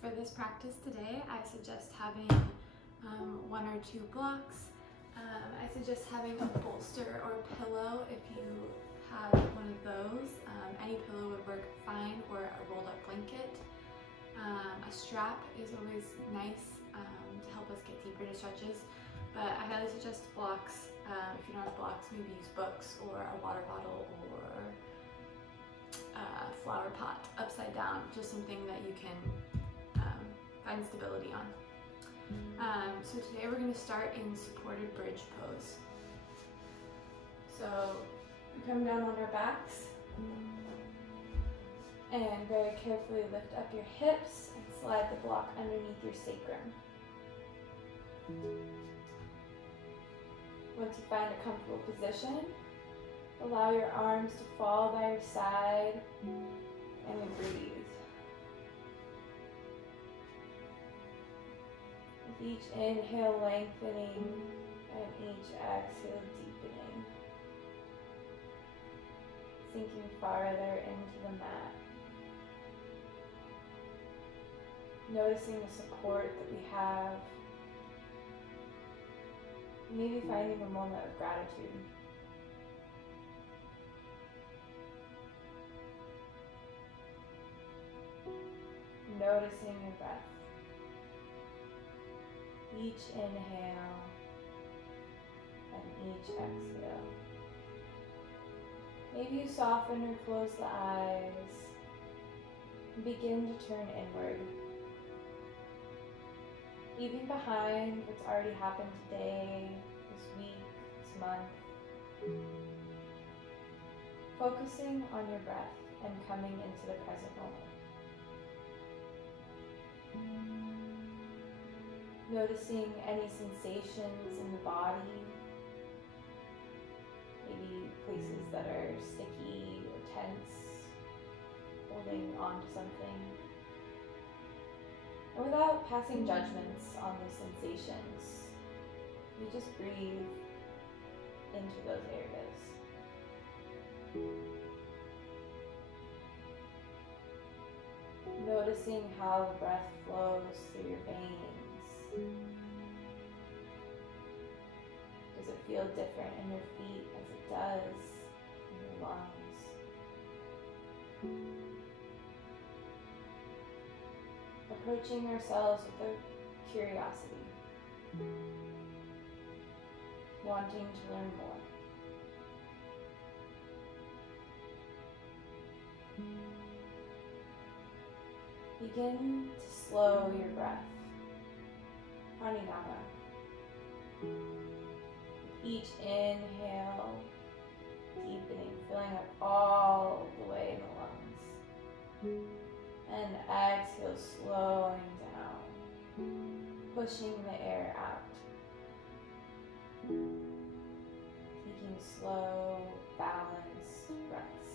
For this practice today, I suggest having one or two blocks. I suggest having a bolster or a pillow if you have one of those. Any pillow would work fine, or a rolled up blanket. A strap is always nice to help us get deeper into stretches, but I highly suggest blocks. If you don't have blocks, maybe use books or a water bottle or a flower pot upside down, just something that you can find stability on. So today we're going to start in supported bridge pose. So we come down on our backs and very carefully lift up your hips and slide the block underneath your sacrum. Once you find a comfortable position, allow your arms to fall by your side and we breathe. With each inhale lengthening and each exhale deepening, sinking farther into the mat. Noticing the support that we have, maybe finding a moment of gratitude. Noticing your breath. Each inhale and each exhale. Maybe you soften or close the eyes and begin to turn inward. Leaving behind what's already happened today, this week, this month. Focusing on your breath and coming into the present moment. Noticing any sensations in the body, maybe places that are sticky or tense, holding on to something. And without passing judgments on those sensations, you just breathe into those areas. Noticing how the breath flows through your veins. Does it feel different in your feet as it does in your lungs? Approaching ourselves with a curiosity, wanting to learn more. Begin to slow your breath. Pranayama. With each inhale, deepening, filling up all the way in the lungs. And exhale, slowing down, pushing the air out. Taking slow, balanced breaths.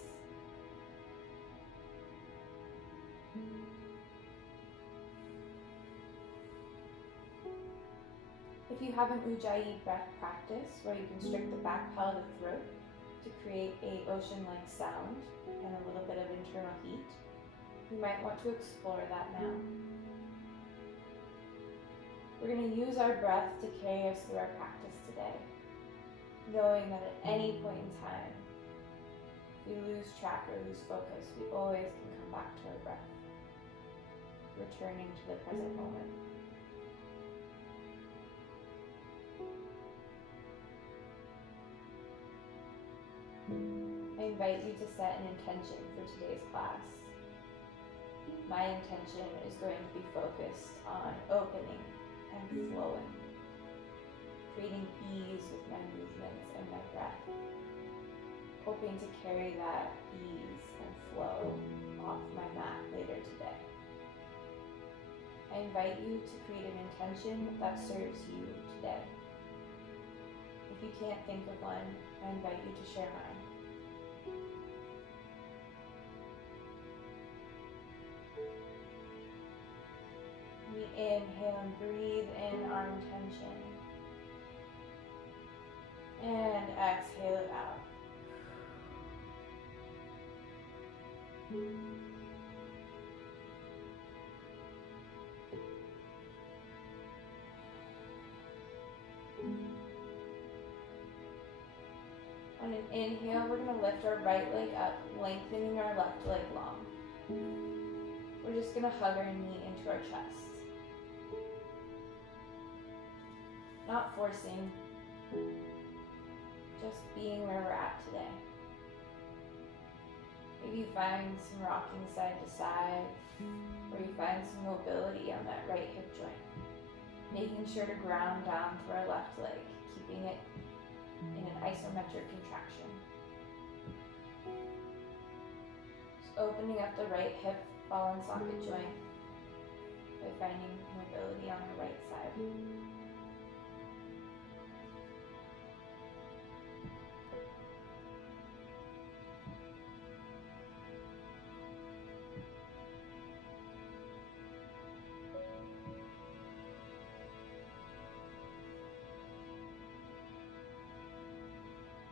If you have an Ujjayi breath practice where you constrict the back part of the throat to create a ocean-like sound and a little bit of internal heat, you might want to explore that now. We're going to use our breath to carry us through our practice today, knowing that at any point in time, if we lose track or lose focus, we always can come back to our breath, returning to the present moment. I invite you to set an intention for today's class. My intention is going to be focused on opening and flowing, creating ease with my movements and my breath, hoping to carry that ease and flow off my mat later today. I invite you to create an intention that serves you today. If you can't think of one, I invite you to share mine. We inhale and breathe in our intention. And exhale it out. an inhale, we're going to lift our right leg up, lengthening our left leg long. We're just going to hug our knee into our chest. Not forcing, just being where we're at today. Maybe you find some rocking side to side, or you find some mobility on that right hip joint. Making sure to ground down through our left leg, keeping it in an isometric contraction. Just opening up the right hip ball and socket joint by finding mobility on the right side.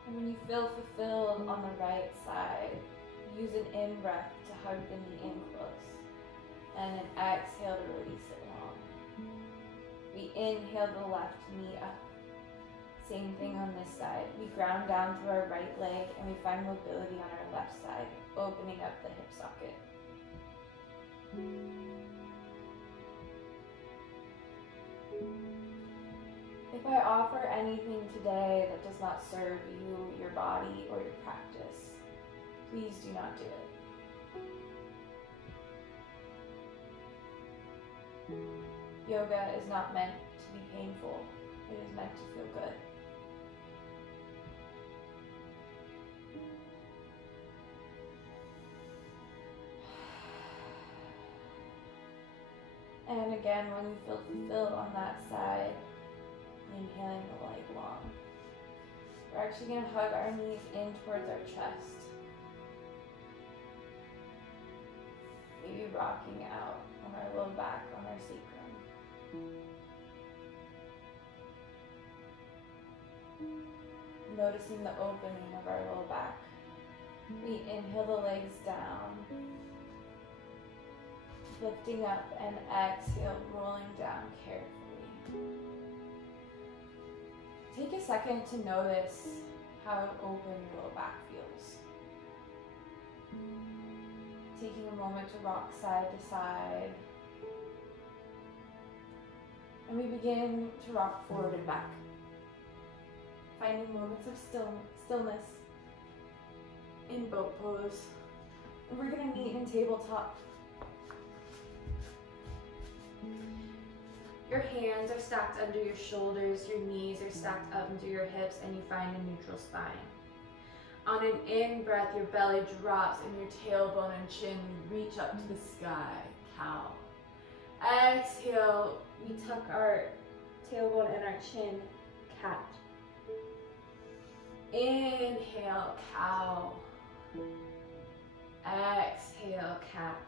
And when you feel fulfilled on the right side, use an in-breath to hug the knee in close, and an exhale to release it long. We inhale the left knee up. Same thing on this side. We ground down through our right leg, and we find mobility on our left side, opening up the hip socket. If I offer anything today that does not serve you, your body, or your practice, please do not do it. Yoga is not meant to be painful. It is meant to feel good. And again, when you feel fulfilled on that side, inhaling the leg long. We're actually going to hug our knees in towards our chest. Maybe rocking out on our low back, on our sacrum. Noticing the opening of our low back. We inhale the legs down. Lifting up and exhale, rolling down carefully. Take a second to notice how open your low back feels. Taking a moment to rock side to side. And we begin to rock forward and back. Finding moments of stillness in boat pose. And we're going to meet in tabletop. Your hands are stacked under your shoulders, your knees are stacked up into your hips, and you find a neutral spine. On an in-breath, your belly drops and your tailbone and chin reach up to the sky, cow. Exhale, we tuck our tailbone and our chin, cat. Inhale, cow. Exhale, cat.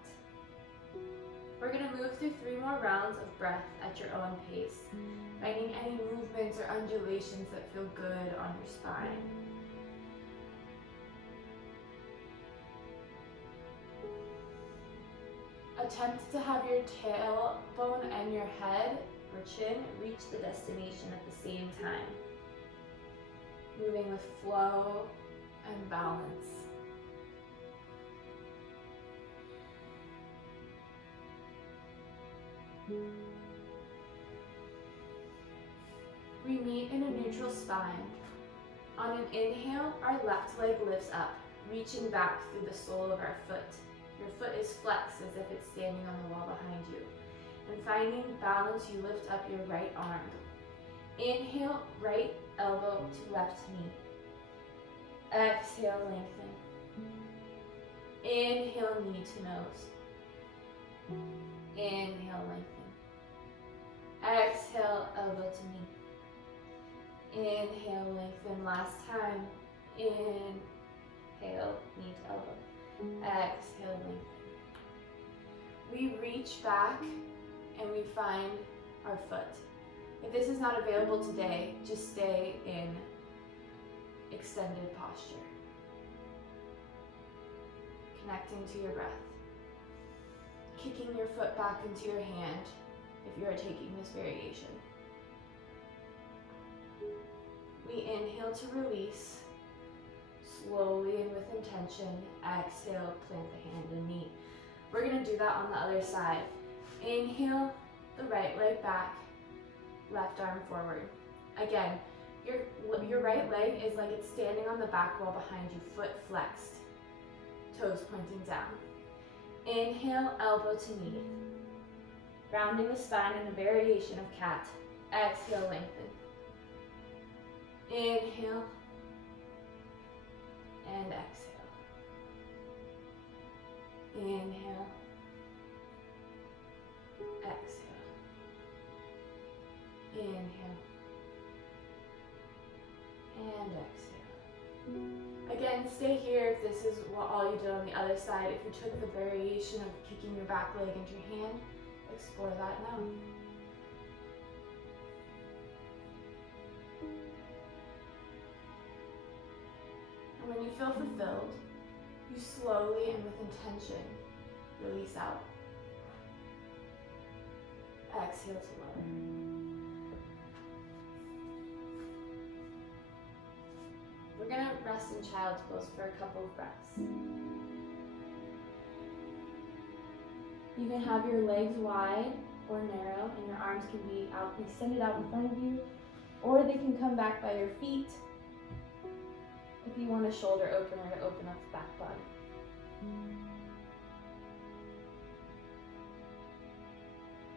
We're going to move through 3 more rounds of breath at your own pace, finding any movements or undulations that feel good on your spine. Attempt to have your tailbone and your head or chin reach the destination at the same time, moving with flow and balance. We meet in a neutral spine. On an inhale, our left leg lifts up, reaching back through the sole of our foot. Your foot is flexed as if it's standing on the wall behind you. And finding balance, you lift up your right arm. Inhale, right elbow to left knee. Exhale, lengthen. Inhale, knee to nose. Inhale, lengthen. Exhale, elbow to knee. Inhale, lengthen. Last time. Inhale, knee to elbow. Exhale, lengthen. We reach back and we find our foot. If this is not available today, just stay in extended posture. Connecting to your breath. Kicking your foot back into your hand if you are taking this variation. We inhale to release slowly and with intention, exhale, plant the hand and knee. We're gonna do that on the other side. Inhale, the right leg back, left arm forward. Again, your right leg is like it's standing on the back wall behind you, foot flexed, toes pointing down. Inhale, elbow to knee. Rounding the spine in a variation of cat. Exhale, lengthen. Inhale, and exhale. Inhale, exhale. Inhale, and exhale. Again, stay here if this is all you did on the other side. If you took the variation of kicking your back leg into your hand, explore that now. And when you feel fulfilled, you slowly and with intention release out. Exhale to lower. We're going to rest in child's pose for a couple of breaths. You can have your legs wide or narrow, and your arms can be extended out in front of you, or they can come back by your feet if you want a shoulder opener to open up the back body.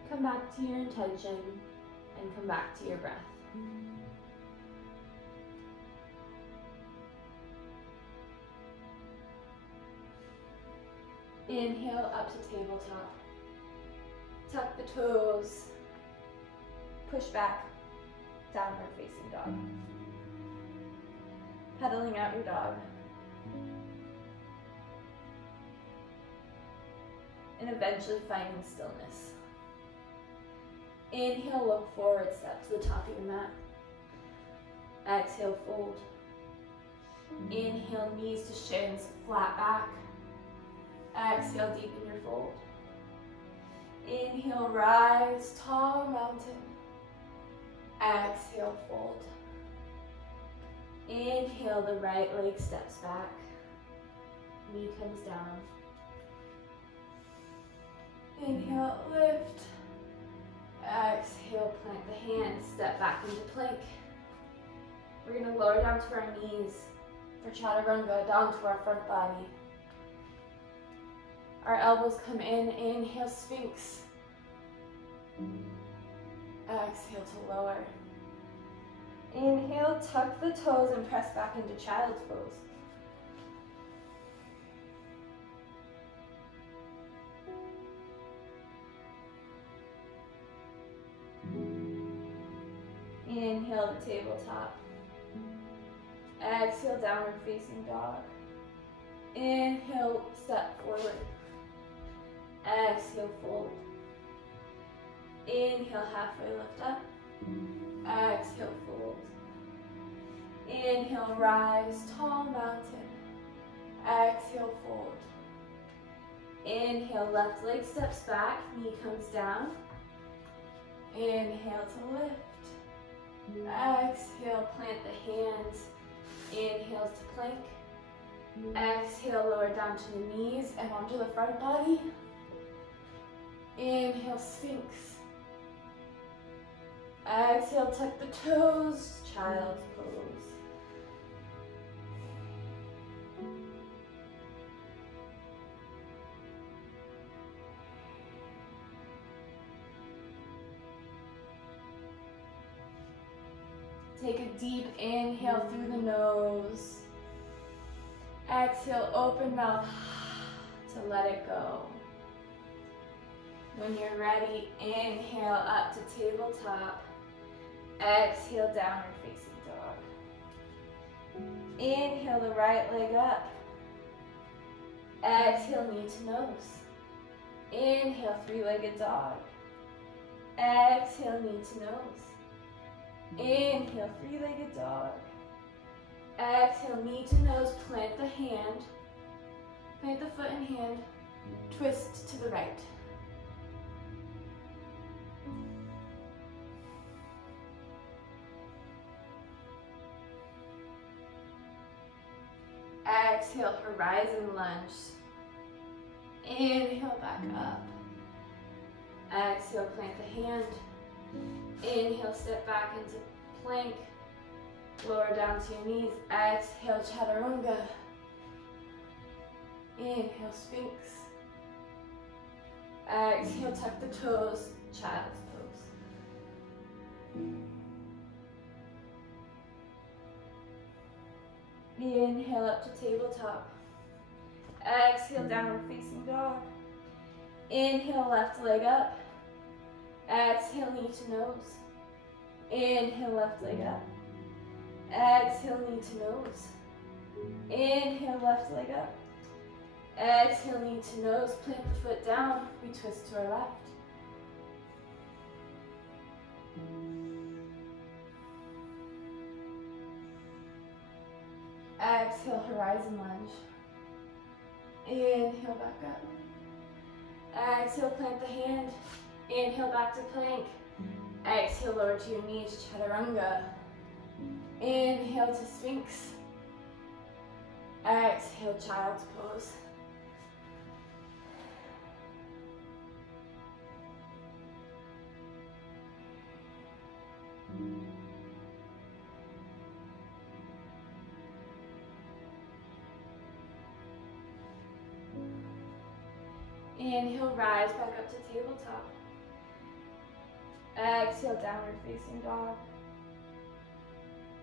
Come back to your intention and come back to your breath. Inhale up to tabletop. Tuck the toes. Push back. Downward facing dog. Pedaling out your dog. And eventually finding stillness. Inhale, look forward, step to the top of your mat. Exhale, fold. Inhale, knees to shins, flat back. Exhale, deepen your fold. Inhale, rise, tall mountain. Exhale, fold. Inhale, the right leg steps back. Knee comes down. Inhale, lift. Exhale, plant the hands, step back into plank. We're going to lower down to our knees for chaturanga, down to our front body. Our elbows come in, inhale, sphinx. Exhale to lower. Inhale, tuck the toes and press back into child's pose. Inhale to tabletop. Exhale, downward facing dog. Inhale, step forward. Exhale, fold. Inhale, halfway lift up. Exhale, fold. Inhale, rise, tall mountain. Exhale, fold. Inhale, left leg steps back, knee comes down. Inhale to lift. Exhale, plant the hands. Inhale to plank. Exhale, lower down to the knees and onto the front body. Inhale, sphinx. Exhale, tuck the toes, child's pose. Take a deep inhale through the nose. Exhale, open mouth to let it go. When you're ready, inhale up to tabletop. Exhale, downward facing dog. Inhale the right leg up. Exhale, knee to nose. Inhale, three-legged dog. Exhale, knee to nose. Inhale, three-legged dog. Exhale, knee to nose, plant the hand. Plant the foot and hand. Twist to the right. Exhale, horizon lunge. Inhale, back up. Exhale, plant the hand. Inhale, step back into plank. Lower down to your knees. Exhale, chaturanga. Inhale, sphinx. Exhale, tuck the toes, child's pose. Inhale up to tabletop. Exhale, downward facing dog. Inhale, left leg up. Exhale, knee to nose. Inhale, left leg up. Exhale, knee to nose. Inhale, left leg up. Exhale, knee to nose. Plant the foot down. We twist to our left. Exhale, horizon lunge. Inhale, back up. Exhale, plant the hand. Inhale, back to plank. Exhale, lower to your knees, chaturanga. Inhale to sphinx. Exhale, child's pose. Inhale, rise back up to tabletop. Exhale, downward facing dog.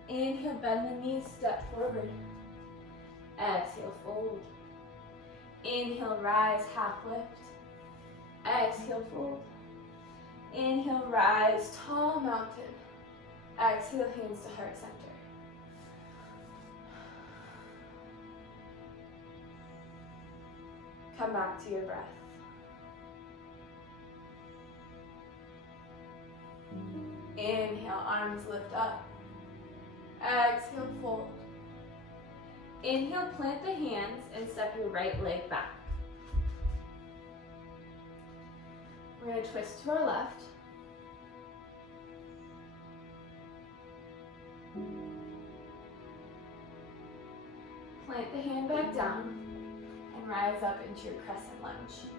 Inhale, bend the knees, step forward. Exhale, fold. Inhale, rise, half lift. Exhale, fold. Inhale, rise, tall mountain. Exhale, hands to heart center. Come back to your breath. Inhale, arms lift up. Exhale, fold. Inhale, plant the hands and step your right leg back. We're going to twist to our left. Plant the hand back down and rise up into your crescent lunge.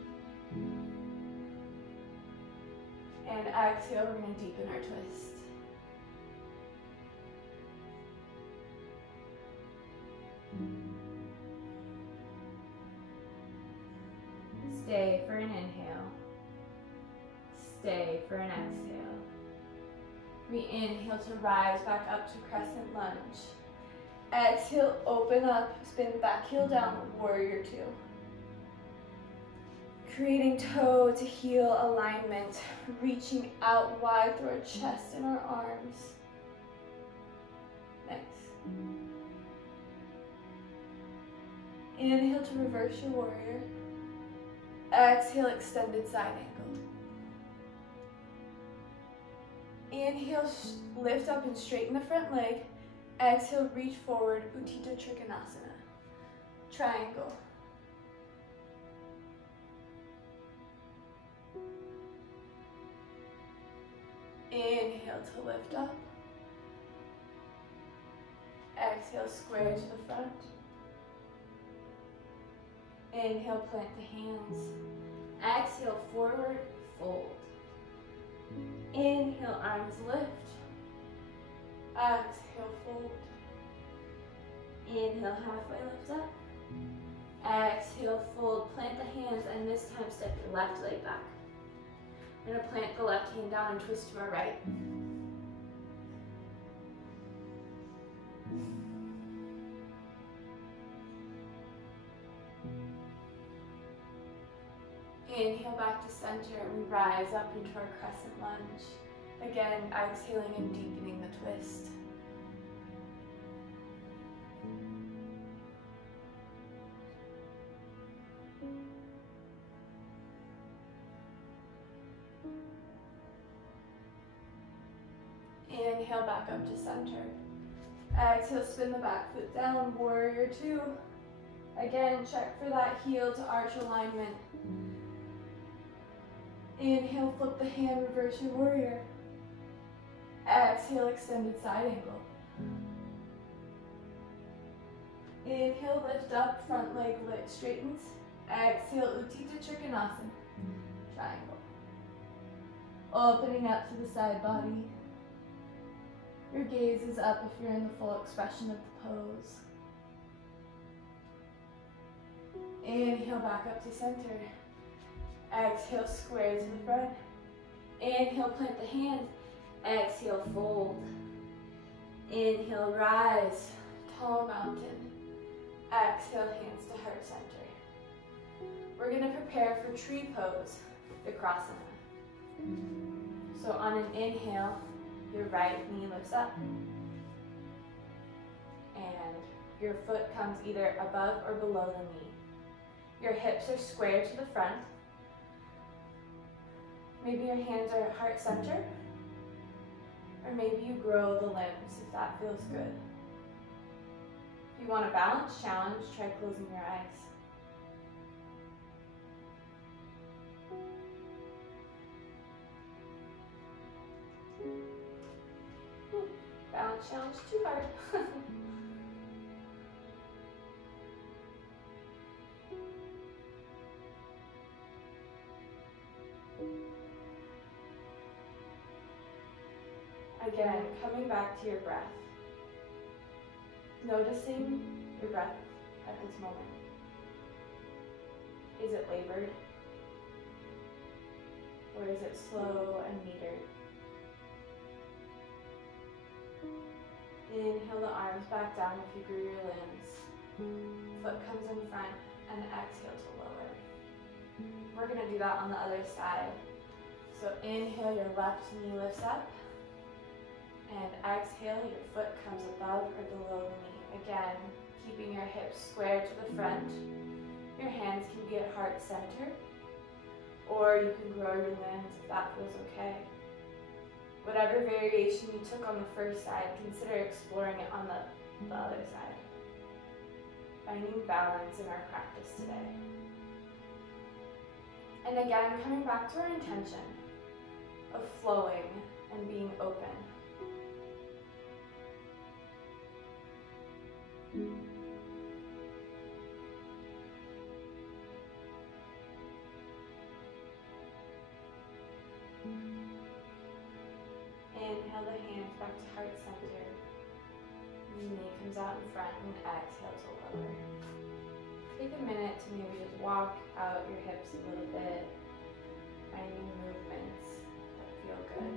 And exhale, we're going to deepen our twist. Stay for an inhale. Stay for an exhale. We inhale to rise back up to crescent lunge. Exhale, open up, spin back heel down, warrior two. Creating toe to heel alignment, reaching out wide through our chest and our arms. Nice. Inhale to reverse your warrior. Exhale, extended side angle. Inhale, lift up and straighten the front leg. Exhale, reach forward, Utthita Trikonasana. Triangle. Inhale to lift up. Exhale, square to the front. Inhale, plant the hands. Exhale, forward, fold. Inhale, arms lift. Exhale, fold. Inhale, halfway lift up. Exhale, fold, plant the hands, and this time step your left leg back. We're going to plant the left hand down and twist to our right. Inhale back to center, and we rise up into our crescent lunge. Again, exhaling and deepening the twist. Inhale back up to center. Exhale, spin the back foot down, warrior two. Again, check for that heel to arch alignment. Inhale, flip the hand, reverse your warrior. Exhale, extended side angle. Inhale, lift up, front leg straightens. Exhale, Utthita Trikonasana, triangle. Opening up to the side body. Your gaze is up if you're in the full expression of the pose. Inhale, back up to center. Exhale, square to the front. Inhale, plant the hands. Exhale, fold. Inhale, rise, tall mountain. Exhale, hands to heart center. We're going to prepare for tree pose, Vikrasana. So on an inhale, your right knee lifts up. And your foot comes either above or below the knee. Your hips are square to the front. Maybe your hands are at heart center. Or maybe you grow the limbs if that feels good. If you want a balance challenge, try closing your eyes. Balance challenge too hard. Again, coming back to your breath. Noticing your breath at this moment. Is it labored? Or is it slow and metered? Inhale the arms back down if you grew your limbs. Foot comes in front and exhale to lower. We're going to do that on the other side. So inhale, your left knee lifts up. And exhale, your foot comes above or below the knee. Again, keeping your hips square to the front. Your hands can be at heart center. Or you can grow your limbs if that feels okay. Whatever variation you took on the first side, consider exploring it on the other side. Finding balance in our practice today. And again, coming back to our intention of flowing and being open. Inhale the hands back to heart center. Knee comes out in front and exhale to lower. Take a minute to maybe just walk out your hips a little bit, finding movements that feel good.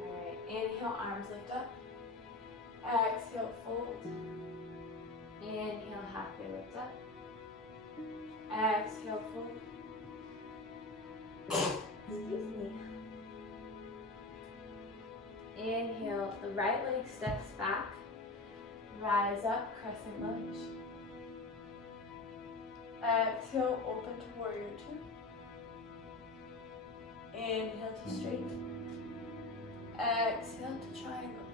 Alright, inhale, arms lift up. Exhale, fold. Inhale, halfway lift up. Exhale, fold. Excuse me. Inhale, the right leg steps back. Rise up, crescent lunge. Exhale, open to warrior two. Inhale to straighten. Exhale to triangle.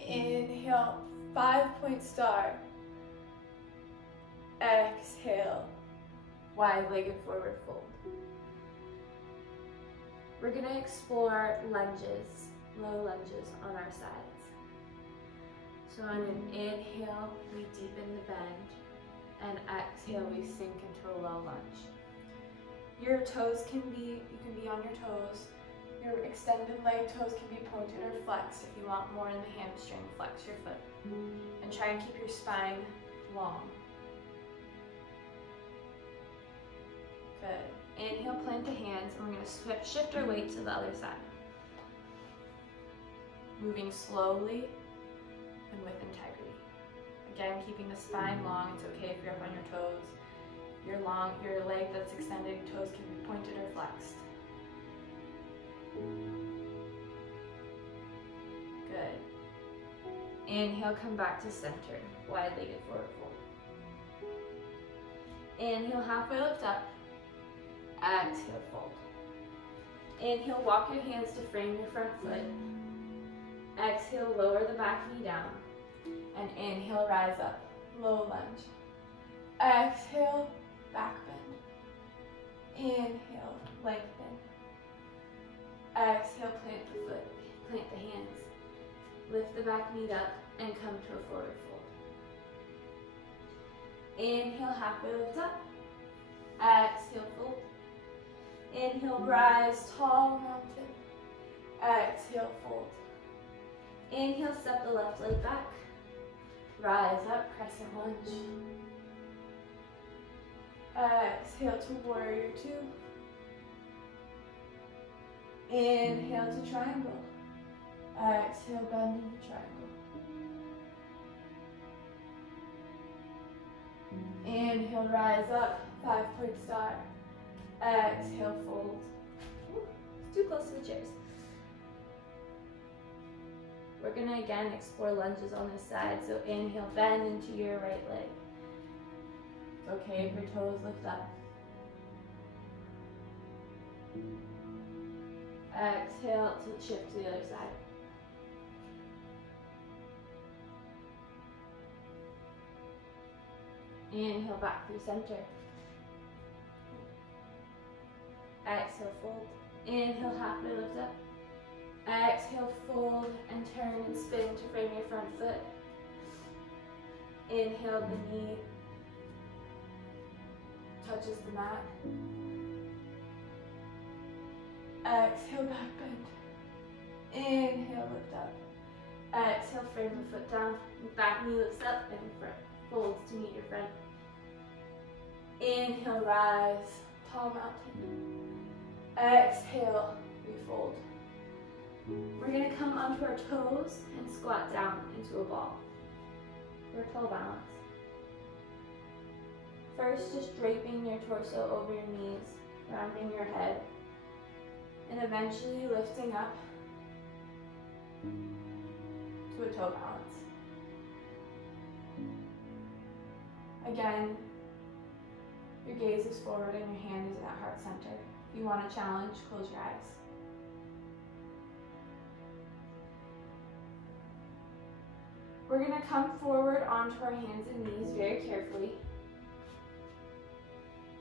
Inhale, 5-point star. Exhale, wide-legged forward fold. We're going to explore lunges, low lunges on our sides. So on an inhale, we deepen the bend, and exhale, we sink into a low lunge. Your toes you can be on your toes. Your extended leg toes can be pointed or flexed. If you want more in the hamstring, flex your foot. And try and keep your spine long. Good. Inhale, plant the hands, and we're going to shift our weight to the other side. Moving slowly and with integrity. Again, keeping the spine long. It's okay if you're up on your toes. Your leg that's extended, toes can be pointed or flexed. Good. Inhale, come back to center. Wide-legged forward fold. Inhale, halfway lift up. Exhale, fold. Inhale, walk your hands to frame your front foot. Exhale, lower the back knee down. And inhale, rise up. Low lunge. Exhale, back bend. Inhale, lengthen. Exhale, plant the foot, plant the hands. Lift the back knee up and come to a forward fold. Inhale, halfway lift up. Exhale, fold. Inhale, rise, tall mountain. Exhale, fold. Inhale, step the left leg back. Rise up, crescent lunge. Exhale to warrior two. Inhale to triangle. Exhale, bend into triangle. Inhale, rise up, 5-point star. Exhale, fold. Ooh, too close to the chairs. We're gonna again explore lunges on this side. So inhale, bend into your right leg. It's okay if your toes lift up. Exhale to shift to the other side. Inhale back through center. Exhale, fold. Inhale, halfway lift up. Exhale, fold and turn and spin to frame your front foot. Inhale, the knee touches the mat. Exhale, back bend. Inhale, lift up. Exhale, frame the foot down. Back knee lifts up and front folds to meet your front. Inhale, rise, tall mountain. Exhale, refold. We're gonna come onto our toes and squat down into a ball. Vertical balance. First, just draping your torso over your knees, rounding your head, and eventually lifting up to a toe balance. Again, your gaze is forward and your hand is at heart center. If you want a challenge, close your eyes. We're going to come forward onto our hands and knees very carefully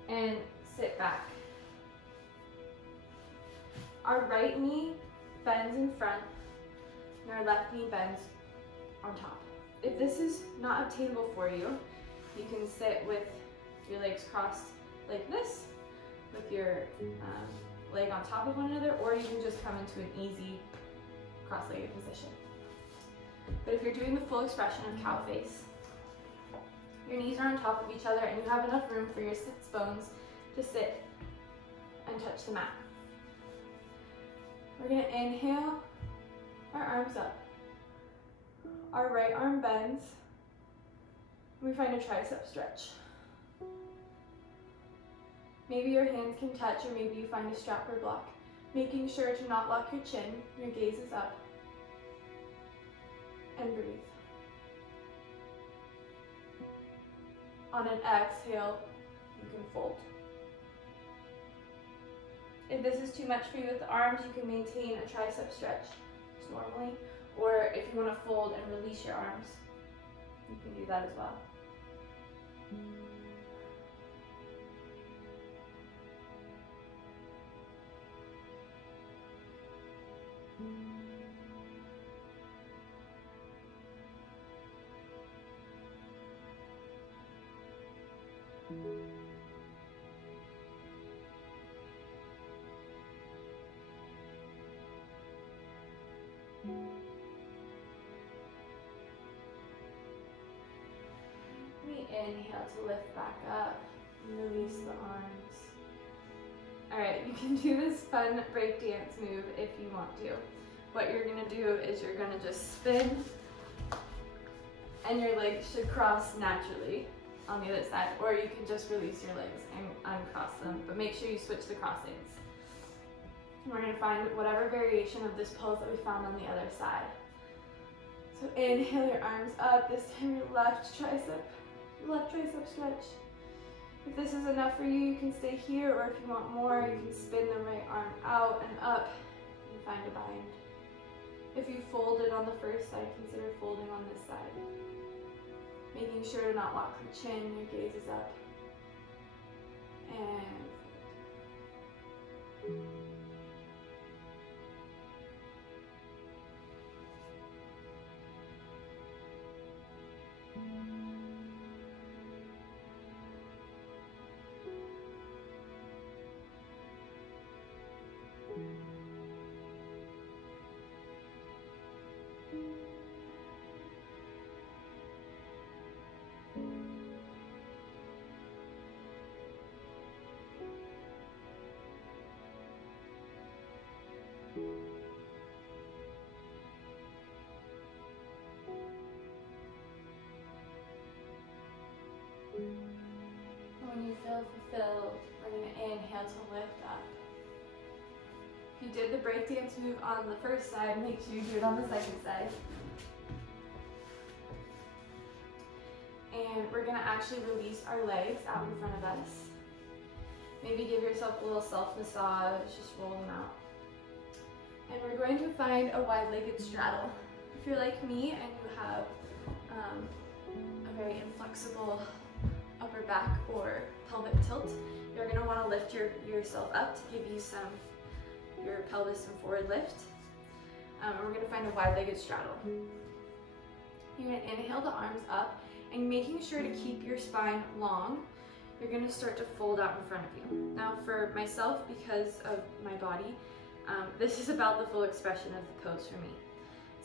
and sit back. Our right knee bends in front and our left knee bends on top. If this is not obtainable for you, you can sit with your legs crossed like this, with your leg on top of one another, or you can just come into an easy cross-legged position. But if you're doing the full expression of cow face, your knees are on top of each other and you have enough room for your sits bones to sit and touch the mat. We're going to inhale, our arms up. Our right arm bends. We find a tricep stretch. Maybe your hands can touch, or maybe you find a strap or block. Making sure to not lock your chin, your gaze is up. And breathe. On an exhale, you can fold. If this is too much for you with the arms, you can maintain a tricep stretch just normally. Or if you want to fold and release your arms, you can do that as well. We inhale to lift back up and release the arms. Alright, you can do this fun breakdance move if you want to. What you're going to do is you're going to just spin and your legs should cross naturally on the other side, or you can just release your legs and uncross them, but make sure you switch the crossings. We're going to find whatever variation of this pose that we found on the other side. So inhale your arms up, this time your left tricep stretch. If this is enough for you, you can stay here, or if you want more, you can spin the right arm out and up and find a bind. If you folded on the first side, consider folding on this side. Making sure to not lock your chin, your gaze is up. And When you feel fulfilled, we're going to inhale to lift up. If you did the breakdance move on the first side, make sure you do it on the second side. And we're going to actually release our legs out in front of us. Maybe give yourself a little self-massage, just roll them out. And we're going to find a wide-legged straddle. If you're like me and you have a very inflexible upper back or pelvic tilt, you're going to want to lift yourself up to give you your pelvis some forward lift. And we're going to find a wide-legged straddle. You're going to inhale the arms up and making sure to keep your spine long. You're going to start to fold out in front of you. Now for myself, because of my body, this is about the full expression of the pose for me.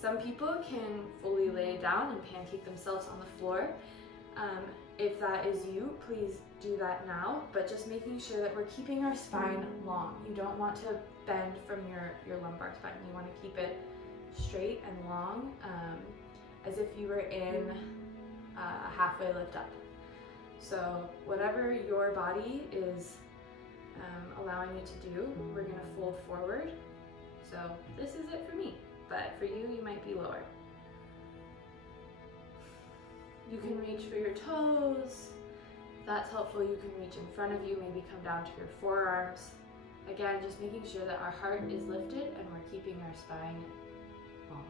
Some people can fully lay down and pancake themselves on the floor. If that is you, please do that now, but just making sure that we're keeping our spine long. You don't want to bend from your lumbar spine. You want to keep it straight and long, as if you were in a halfway lift up. So whatever your body is allowing you to do, we're going to fold forward. So this is it for me, but for you, you might be lower. You can reach for your toes. If that's helpful, you can reach in front of you, maybe come down to your forearms. Again, just making sure that our heart is lifted and we're keeping our spine long.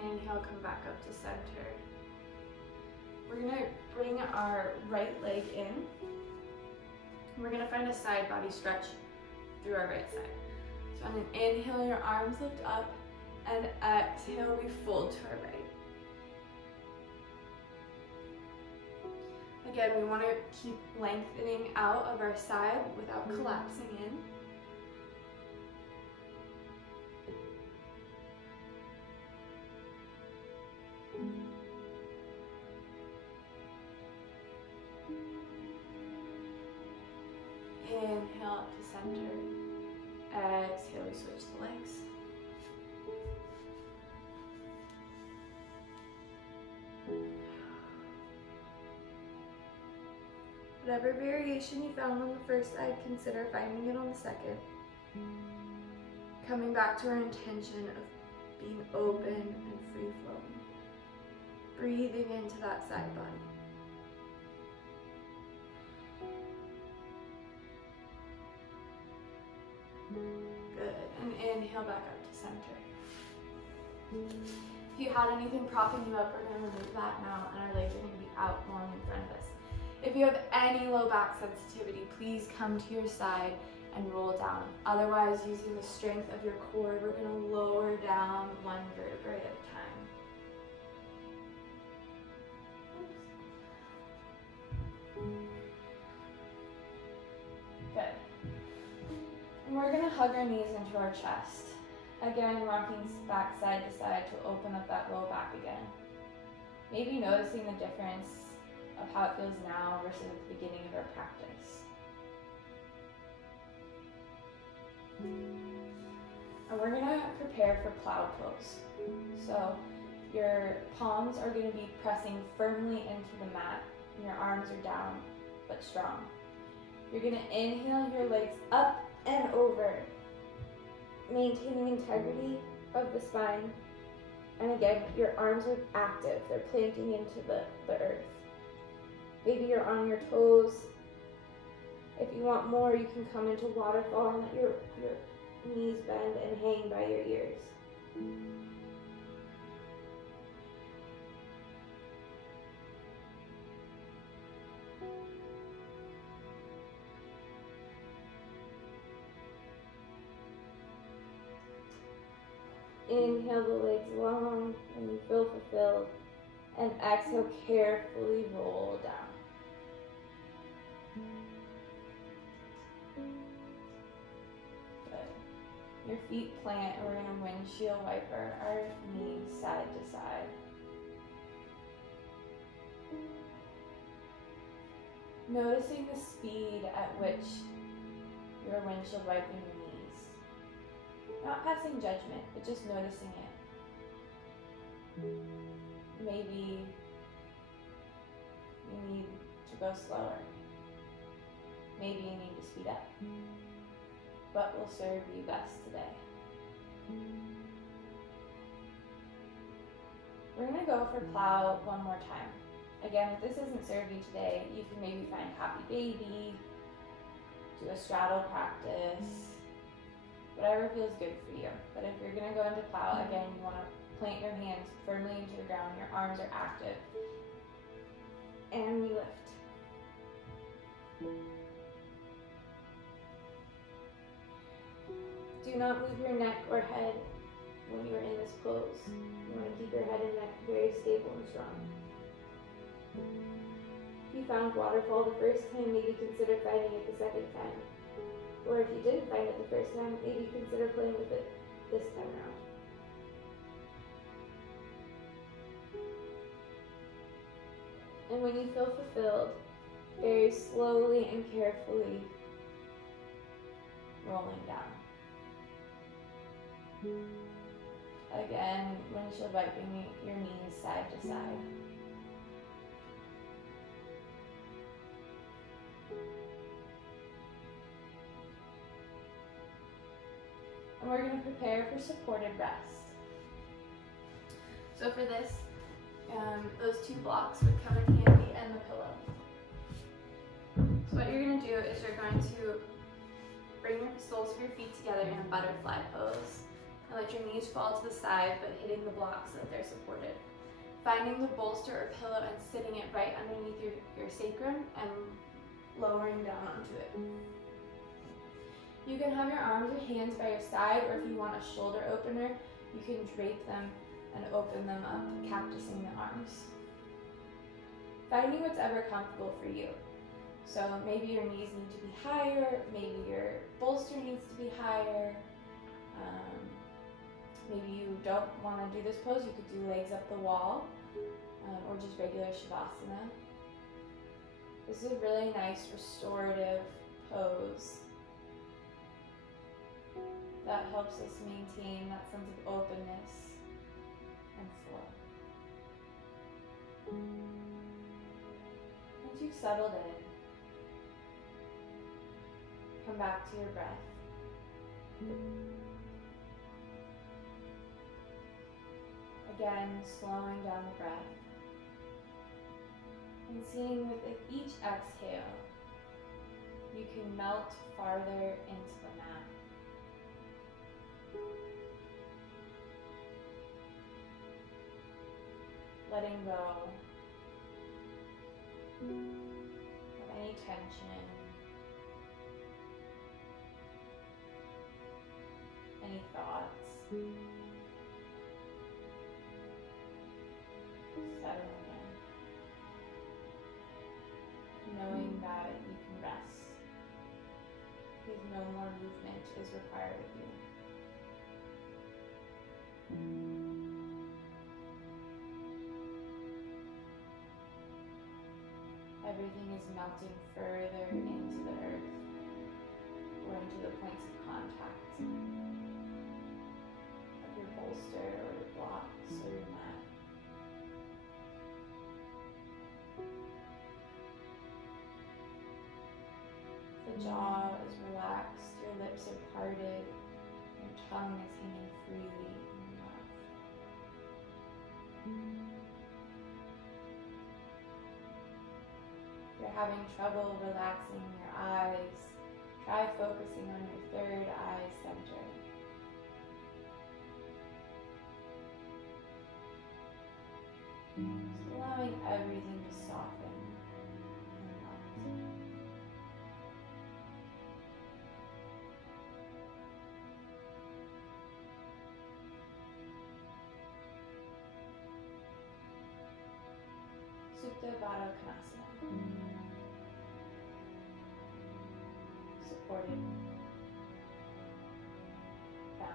Inhale, come back up to center. We're going to bring our right leg in. We're going to find a side body stretch through our right side. So on an inhale, your arms lift up, and exhale, we fold to our right. Again, we want to keep lengthening out of our side without collapsing in. Inhale up to center. Exhale, we switch the legs. Whatever variation you found on the first side, consider finding it on the second. Coming back to our intention of being open and free-flowing. Breathing into that side body. Good, and inhale back up to center. If you had anything propping you up, we're going to remove that now, and our legs are going to be out long in front of us. If you have any low back sensitivity, please come to your side and roll down. Otherwise, using the strength of your core, we're going to lower down one vertebrae at a time. Good. And we're going to hug our knees into our chest. Again, rocking back side to side to open up that low back again. Maybe noticing the difference of how it feels now versus at the beginning of our practice. And we're going to prepare for cloud pose. So your palms are going to be pressing firmly into the mat, and your arms are down but strong. You're going to inhale your legs up and over, maintaining integrity of the spine. And again, your arms are active. They're planting into the earth. Maybe you're on your toes. If you want more, you can come into waterfall and let your knees bend and hang by your ears. Inhale the legs long when you feel fulfilled, and exhale, carefully roll down. Good. Your feet plant, and we're going to windshield wiper our knees side to side. Noticing the speed at which you're windshield wiping your knees. Not passing judgment, but just noticing it. Maybe you need to go slower. Maybe you need to speed up. What will serve you best today? We're going to go for plow one more time. Again, if this doesn't serve you today, you can maybe find happy baby, do a straddle practice, whatever feels good for you. But if you're going to go into plow, again, you want to plant your hands firmly into the ground, your arms are active, and we lift. Do not move your neck or head when you are in this pose. You want to keep your head and neck very stable and strong. If you found waterfall the first time, maybe consider finding it the second time. Or if you didn't find it the first time, maybe consider playing with it this time around. And when you feel fulfilled, very slowly and carefully rolling down. Again, windshield wiping your knees side to side. And we're going to prepare for supported rest. So for this, those two blocks would come in handy and the pillow. So what you're going to do is you're going to bring your soles of your feet together in a butterfly pose. And let your knees fall to the side, but hitting the blocks so that they're supported. Finding the bolster or pillow and sitting it right underneath your sacrum and lowering down onto it. You can have your arms or hands by your side, or if you want a shoulder opener, you can drape them and open them up, cactusing the arms. Finding what's ever comfortable for you. So maybe your knees need to be higher, maybe your bolster needs to be higher. Maybe you don't want to do this pose, you could do legs up the wall, or just regular Shavasana. This is a really nice restorative pose that helps us maintain that sense of openness and flow. Once you've settled in, come back to your breath. Again, slowing down the breath. And seeing with each exhale, you can melt farther into the mat. Letting go of any tension, any thoughts. Settling in, knowing that you can rest because no more movement is required of you. Everything is melting further into the earth or into the points of contact of your bolster or your blocks or your mat. The jaw is relaxed, your lips are parted, your tongue is hanging freely in your mouth. If you're having trouble relaxing your eyes, try focusing on your third eye center. Just allowing everything to soften and melt. Supta Baddha Konasana. Supported by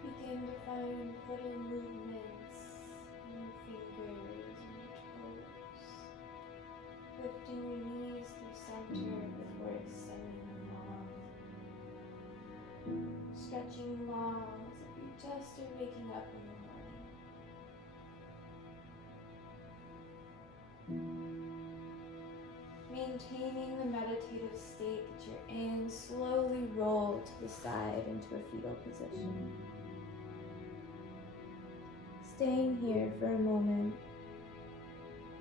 Begin to find little movements in your fingers and your toes, lifting your knees through center before extending them long, stretching long as if you just are waking up in the morning. Maintaining the meditative state that you're in, slowly roll to the side into a fetal position. Staying here for a moment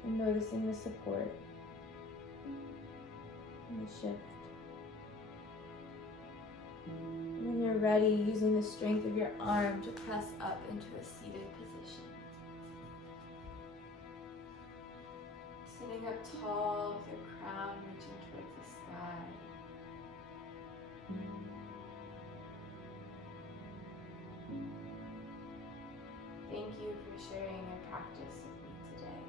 and noticing the support and the shift. When you're ready, using the strength of your arm to press up into a seated position. Sitting up tall with your crown reaching towards the sky. Thank you for sharing your practice with me today.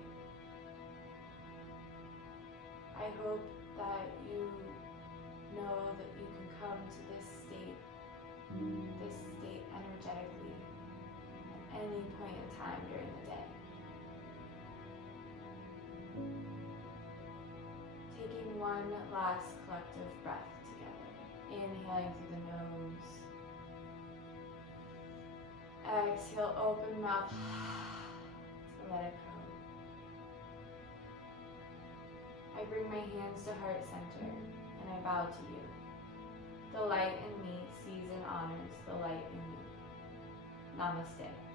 I hope that you know that you can come to this state energetically at any point in time during the day. Taking one last collective breath together. Inhaling through the nose. Exhale, open mouth to let it go. I bring my hands to heart center and I bow to you. The light in me sees and honors the light in you. Namaste.